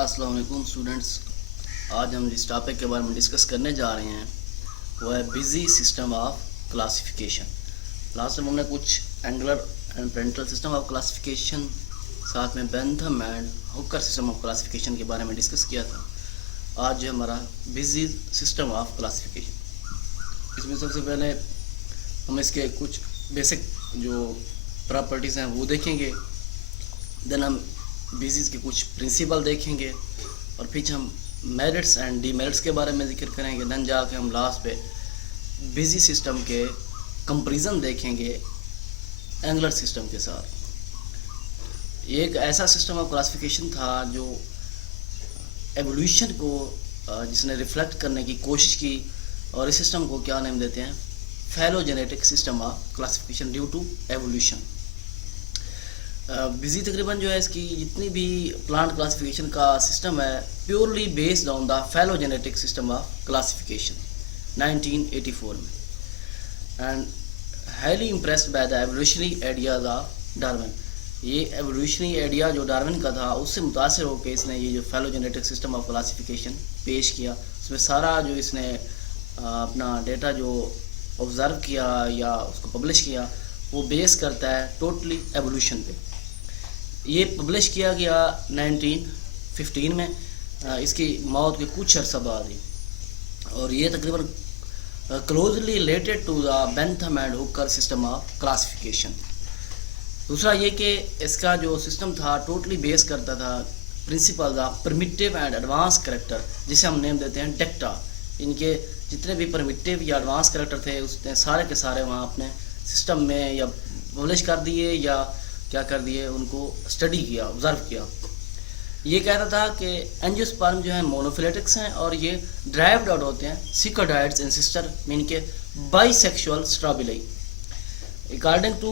अस्सलाम वालेकुम स्टूडेंट्स। आज हम जिस टॉपिक के बारे में डिस्कस करने जा रहे हैं वो है busy system of classification. Last time हमने कुछ angular and parental system of classification, साथ में Bentham and Hooker system of classification के बारे में डिस्कस किया था। आज जो हमारा बिजी सिस्टम ऑफ क्लासिफिकेशन, इसमें सबसे पहले हम इसके कुछ बेसिक जो प्रॉपर्टीज़ हैं वो देखेंगे, देन हम बिजीज के कुछ प्रिंसिपल देखेंगे और फिर हम मेरिट्स एंड डीमेरिट्स के बारे में जिक्र करेंगे। देन जाके हम लास्ट पे बिजी सिस्टम के कंपैरिजन देखेंगे एंगुलर सिस्टम के साथ। ये एक ऐसा सिस्टम ऑफ क्लासिफिकेशन था जो एवोल्यूशन को जिसने रिफ्लेक्ट करने की कोशिश की, और इस सिस्टम को क्या नाम देते हैं, phylogenetic system of classification due to evolution. Bessey तकरीबन जो है इसकी जितनी भी प्लांट क्लासिफिकेशन का सिस्टम है purely based on the phylogenetic system of classification 1984 में, and highly impressed by the evolutionary ideas of Darwin. ये एवोल्यूशनरी आइडिया जो डार्विन का था उससे मुतासर होकर इसने ये जो फैलोजेनेटिक सिस्टम ऑफ क्लासिफिकेशन पेश किया। उसमें सारा जो इसने अपना डेटा जो ऑब्ज़र्व किया या उसको पब्लिश किया वो बेस करता है टोटली एवोल्यूशन पे। ये पब्लिश किया गया 1915 में, इसकी मौत के कुछ अर्सा बाद ही, और ये तकरीबन closely related to the Bentham and Hooker system of classification. दूसरा ये कि इसका जो सिस्टम था टोटली बेस करता था principle the primitive and advance character, जिसे हम नेम देते हैं डेक्टा। इनके जितने भी प्रिमिटिव या एडवांस करेक्टर थे उसने सारे के सारे वहाँ अपने सिस्टम में या पब्लिश कर दिए या क्या कर दिए, उनको स्टडी किया, ऑब्जर्व किया। ये कहता था कि एंजियोस्पर्म जो है मोनोफिलेटिक्स हैं और ये ड्राइव्ड आउट होते हैं सिकोडाइड्स एंसेस्टर मीन के bisexual strobili. According to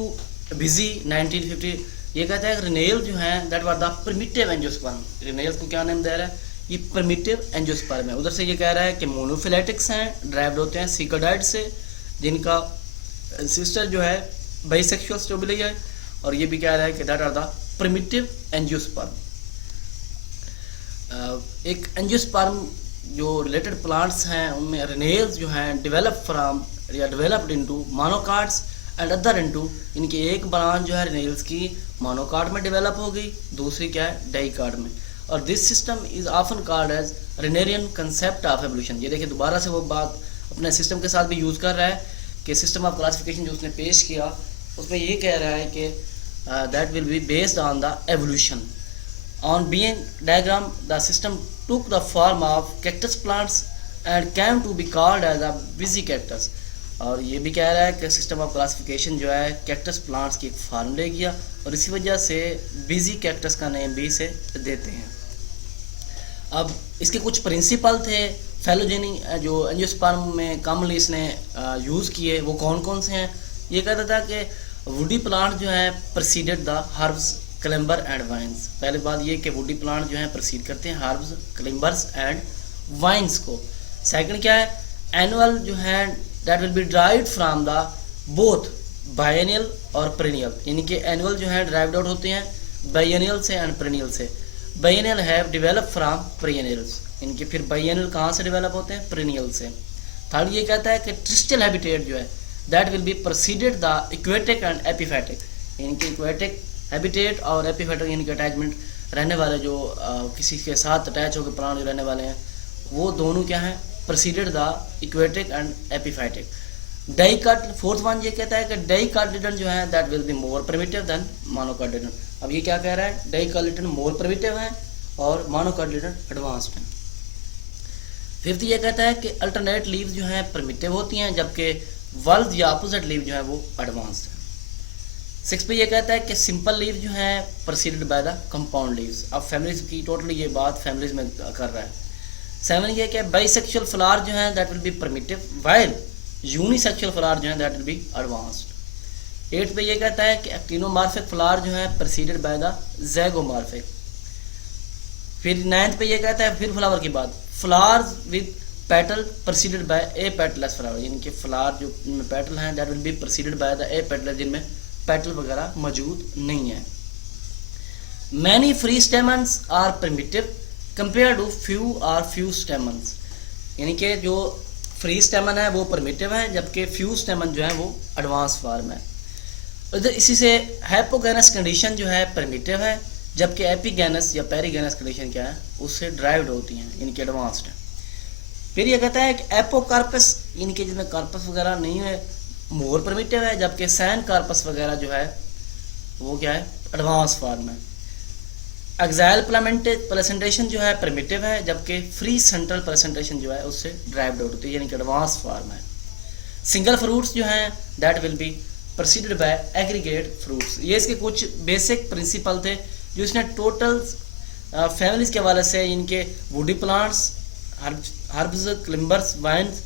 Bessey 1950 ये कहता है कि रिनेल जो हैं that were the primitive angiosperm. Ranales को क्या नाम दे रहा है, ये प्रिमिटिव एंजियोस्पर्म है। उधर से ये कह रहा है कि मोनोफिलेटिक्स हैं, ड्राइव्ड होते हैं सिकोडाइड से, जिनका सिस्टर जो है बाइसेक्सुअल स्ट्रॉबिलाई है, और ये भी कह रहा है कि that are the primitive angiosperm. एक एंजियोस्पर्म जो रिलेटेड प्लांट्स हैं उनमें रिनेल्स जो हैं डेवलप फ्रॉम या developed into monocots and other into, इनकी एक ब्रांच जो है रिनेल्स की मोनोकार्ड में डेवलप हो गई, दूसरी क्या है डाइकार्ड में। और this system is often called as Ranalian concept of evolution. ये देखिए दोबारा से वो बात अपने सिस्टम के साथ भी यूज़ कर रहा है कि सिस्टम ऑफ क्लासिफिकेशन जो उसने पेश किया उसमें ये कह रहा है कि that will be based on the evolution. On being diagram the system took the form of cactus plants and came to be called as a busy cactus. और ये भी कह रहा है कि सिस्टम ऑफ क्लासिफिकेशन जो है कैक्टस प्लांट्स की एक फॉर्म ले गया और इसी वजह से बिजी कैक्टस का नेम भी इसे देते हैं। अब इसके कुछ प्रिंसिपल थे फैलोजेनी जो एंजियोस्पर्म में कॉमनली इसने यूज़ किए, वो कौन कौन से हैं। ये कहता था कि वुडी प्लांट जो है preceded the herbs climbers and vines. पहले बात ये कि वुडी प्लांट जो है प्रोसीड करते हैं हर्ब्स क्लेम्बर्स एंड वाइन्स को। सेकंड क्या है, एनुअल जो है that will B derived from the both biennial और पेरिनियल। इनके एनुअल जो है ड्राइव्ड आउट होते हैं बायनियल से एंड पेरिनियल से। Biennial have develop from perennials, इनके फिर बायनियल कहाँ से डेवलप होते हैं, पेरिनियल से। थर्ड ये कहता है कि ट्रिस्टल हैबिटेट जो है that will be preceded the aquatic and epiphytic. इनके इक्वेटिक हैबिटेट और एपिफैटिक इनके अटैचमेंट रहने वाले जो किसी के साथ अटैच होकर प्लांट जो रहने वाले हैं वो दोनों क्या हैं, preceded the aquatic and epiphytic. Dicotyledon, fourth one ये कहता है कि डाइकार्टिलेडन जो है that will be more primitive than monocotyledon. अब ये क्या कह रहा है, डाइकार्टिलेडन मोर प्रिमिटिव है और मोनोकार्टिलेडन एडवांस्ड है। फिफ्थ ये कहता है कि अल्टरनेट लीव्स जो हैं प्रिमिटिव होती हैं जबकि वर्ल्ड या अपोजिट लीव जो है वो एडवांस्ड है। सिक्स पे ये कहता है कि सिंपल लीव जो है proceeded by the compound leaves. अब फैमिलीज की टोटली ये बात फैमिलीज में कर रहा है। सेवन ये कि बाइसेक्सुअल फ्लावर जो है that will be primitive while unisexual flower जो है दैट विल बी एडवांस्ड। एट पे ये कहता है कि एक्टिनोमॉर्फिक फ्लावर जो है प्रोसीडेड बाय द ज़ैगोमॉर्फिक। फिर नाइन्थ पे ये कहता है फिर फ्लावर की बात, flowers with petal preceded by a petalless flower. इनके फ्लावर जो इनमें पेटल हैं that will be proceeded by the a petalless, जिनमें पेटल वगैरह मौजूद नहीं है। Many free stamens are primitive compare to few stamens, यानी कि जो फ्री स्टेमन है वो परमिटिव है, जबकि फ्यू स्टेमन जो है वो एडवांस फॉर्म है। इधर इसी से हाइपोगेनस कंडीशन जो है परमिटिव है, जबकि एपिगेनस या पेरिगेनस कंडीशन क्या है उससे ड्राइव्ड होती हैं, यानी कि एडवांस्ड है। फिर ये कहता है कि एपोकार्पस, यानी कि जिसमें कार्पस वगैरह नहीं है, मोर परमिटिव है, जबकि सैन कार्पस वगैरह जो है वो क्या है एडवांस फॉर्म है। एक्साइल प्लेसेंटेशन जो है परमिटिव है, जबकि फ्री सेंट्रल प्लेसेंटेशन जो है उससे ड्राइव्ड आउट होती है, यानी कि एडवांस फॉर्म है। सिंगल फ्रूट्स जो हैं that will be proceeded by aggregate fruits, ये इसके कुछ बेसिक प्रिंसिपल थे जो इसने टोटल फैमिलीज के हवाले से इनके woody plants, herbs, climbers, vines,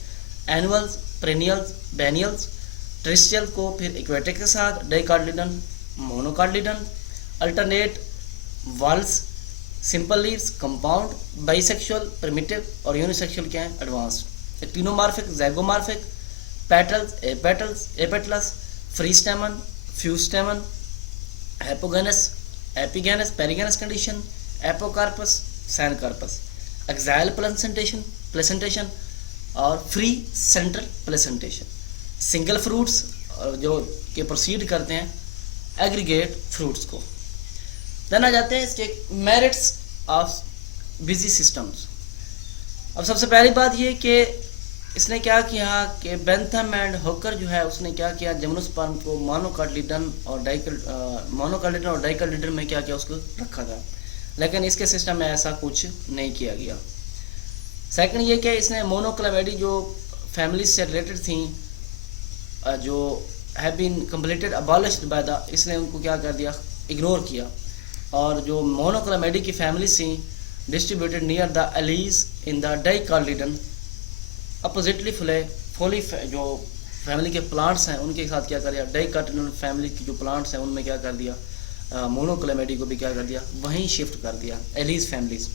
annuals, perennials, biennials, terrestrial को फिर इक्वेटिक के साथ dicotyledon, monocotyledon, alternate whorls, simple leaves, compound, bisexual, primitive और यूनिसेक्सुअल क्या है advance, actinomorphic, zygomorphic, petals, apetalous, free stamen, few stamen, hypogynous, epigynous, perigynous condition, apocarpous, syncarpous, axile placentation और free central placentation. Single fruits जो के proceed करते हैं aggregate fruits को। Then आ जाते हैं इसके मेरिट्स ऑफ बिजी सिस्टम्स। अब सबसे पहली बात ये कि इसने क्या किया कि बेंथम एंड हुकर जो है उसने क्या किया, जिम्नोस्पर्म को मोनोकार्डिलन और डाइकार्डिलन में क्या किया उसको रखा था, लेकिन इसके सिस्टम में ऐसा कुछ नहीं किया गया। सेकंड ये कि इसने मोनोक्लेमेडी जो फैमिली से रिलेटेड थी जो have been completed abolished by the, इसने उनको क्या कर दिया इग्नोर किया, और जो मोनोक्लेमेडी की फैमिली थी distributed near the allies in the dicotyledon oppositely fully जो फैमिली के प्लांट्स हैं उनके साथ क्या कर दिया, डाइकार्डिलन फैमिली की जो प्लांट्स हैं उनमें क्या कर दिया मोनोक्लेमेडी को भी क्या कर दिया वहीं शिफ्ट कर दिया एलीज फैमिलीज।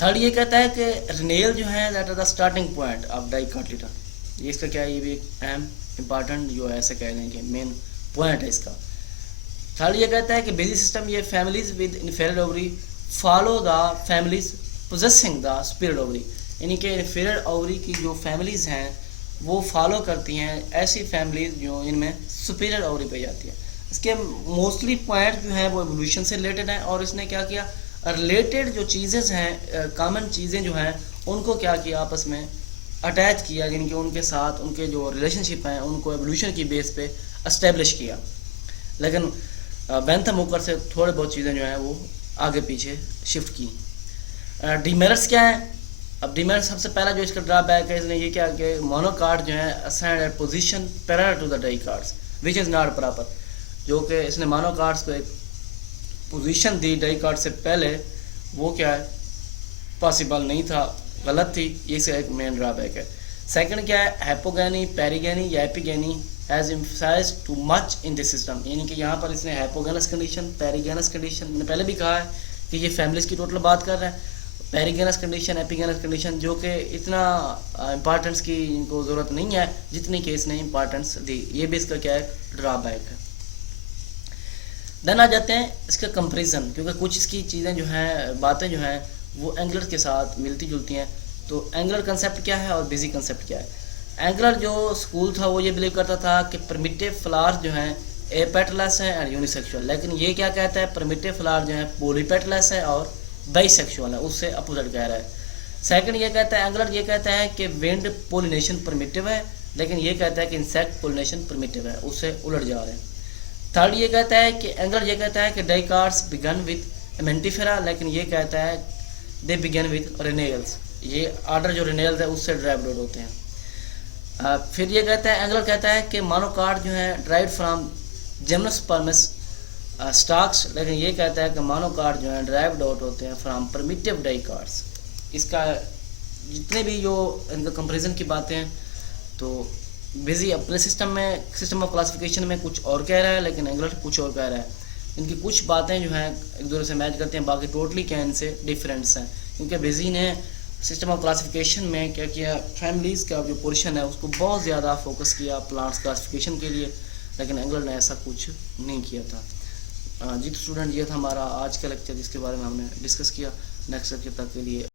थर्ड ये कहता है कि रिनेल जो है that are the starting point of dicotyledon, ये इसका क्या है ये भी एक अहम इंपॉर्टेंट जो है ऐसे कह लेंगे मेन पॉइंट है इसका। थर्ड ये कहता है कि बिजी सिस्टम ये families with inferior ovary follow the families possessing the superior ovary, यानी कि इन्फीरियर ओवरी की जो फैमिलीज हैं वो फॉलो करती हैं ऐसी फैमिलीज जो इनमें सुपीरियर ओवरी पे जाती है। इसके मोस्टली पॉइंट जो हैं वो एवोल्यूशन से रिलेटेड हैं, और इसने क्या किया रिलेटेड जो चीज़ें हैं कॉमन चीज़ें जो हैं उनको क्या किया आपस में अटैच किया, यानी कि उनके साथ उनके जो रिलेशनशिप हैं उनको एवोल्यूशन की बेस पे एस्टेब्लिश किया। लेकिन बेंथम हुकर से थोड़े बहुत चीज़ें जो हैं वो आगे पीछे शिफ्ट की। डीमेरिट्स क्या है? अब डीमेरिट्स सबसे पहला जो इसका ड्रॉबैक है इसने ये क्या कि मोनोकार्ड जो है assigned at position parallel to the dicots which is not proper, जो कि इसने मोनोकार्ड्स को एक पोजीशन दी डाइकार्ड से पहले, वो क्या है पॉसिबल नहीं था, गलत थी, ये इसका एक मेन ड्रॉबैक है। सेकंड क्या है हाइपोगेनी, पेरिगेनी या epigeny has emphasised too much in this system, यानी कि यहाँ पर इसने हाइपोगेनस कंडीशन, पेरिगेनस कंडीशन, मैंने पहले भी कहा है कि ये फैमिलीज की टोटल बात कर रहे हैं, पेरिगेनस कंडीशन, एपिगेनस कंडीशन, जो कि इतना इंपॉर्टेंस की इनको ज़रूरत नहीं है जितनी कि इसने इंपॉर्टेंस दी, ये भी इसका क्या है ड्रॉबैक है। देन आ जाते हैं इसका कंपेरिजन, क्योंकि कुछ इसकी चीज़ें जो हैं बातें जो हैं वो एंगुलर के साथ मिलती जुलती हैं। तो एंगुलर कंसेप्ट क्या है और बिजी कंसेप्ट क्या है। एंगुलर जो स्कूल था वो ये बिलीव करता था कि प्रिमिटिव फ्लावर जो हैं एपेटलस है एंड यूनिसेक्सुअल, लेकिन ये क्या कहता है प्रिमिटिव फ्लावर जो है पॉलीपेटलस है और बाइसेक्सुअल है, उससे अपोजिट कह रहा है। सेकंड ये कहता है एंगुलर ये कहता है कि विंड पोलिनेशन प्रिमिटिव है, लेकिन ये कहता है कि इंसेक्ट पोलिनेशन प्रिमिटिव है, उससे उलट जा रहे हैं। थर्ड ये कहता है कि एंगुलर ये कहता है कि डाइकार्ड्स बिगन विद एमेंटिफेरा, लेकिन ये कहता है दे बिगन विद रेनेल्स, ये आर्डर जो रेनेल्स है उससे ड्राइव्ड आउट होते हैं। फिर ये कहता है एंगुलर कहता है कि मोनोकार्ड जो है ड्राइव्ड फ्रॉम जिम्नोस्पर्मस स्टॉक्स, लेकिन ये कहता है कि मोनोकार्ड जो है ड्राइव्ड आउट होते हैं फ्रॉम प्रिमिटिव डाइकार्ड्स। इसका जितने भी जो इनका कंपैरिजन की बातें हैं, तो बिजी अपने सिस्टम में सिस्टम ऑफ क्लासिफिकेशन में कुछ और कह रहा है, लेकिन एंगुलर कुछ और कह रहा है। इनकी कुछ बातें जो हैं एक दूसरे से मैच करते हैं, बाकी टोटली क्या इनसे डिफरेंस हैं, क्योंकि बिजी ने सिस्टम ऑफ क्लासिफिकेशन में क्या किया फैमिलीज़ का जो पोर्शन है उसको बहुत ज़्यादा फोकस किया प्लांट्स क्लासिफिकेशन के लिए, लेकिन एंगुलर ने ऐसा कुछ नहीं किया था। जी तो स्टूडेंट, ये था हमारा आज का लेक्चर जिसके बारे में हमने डिस्कस किया। नेक्स्ट लेक्चर तक के लिए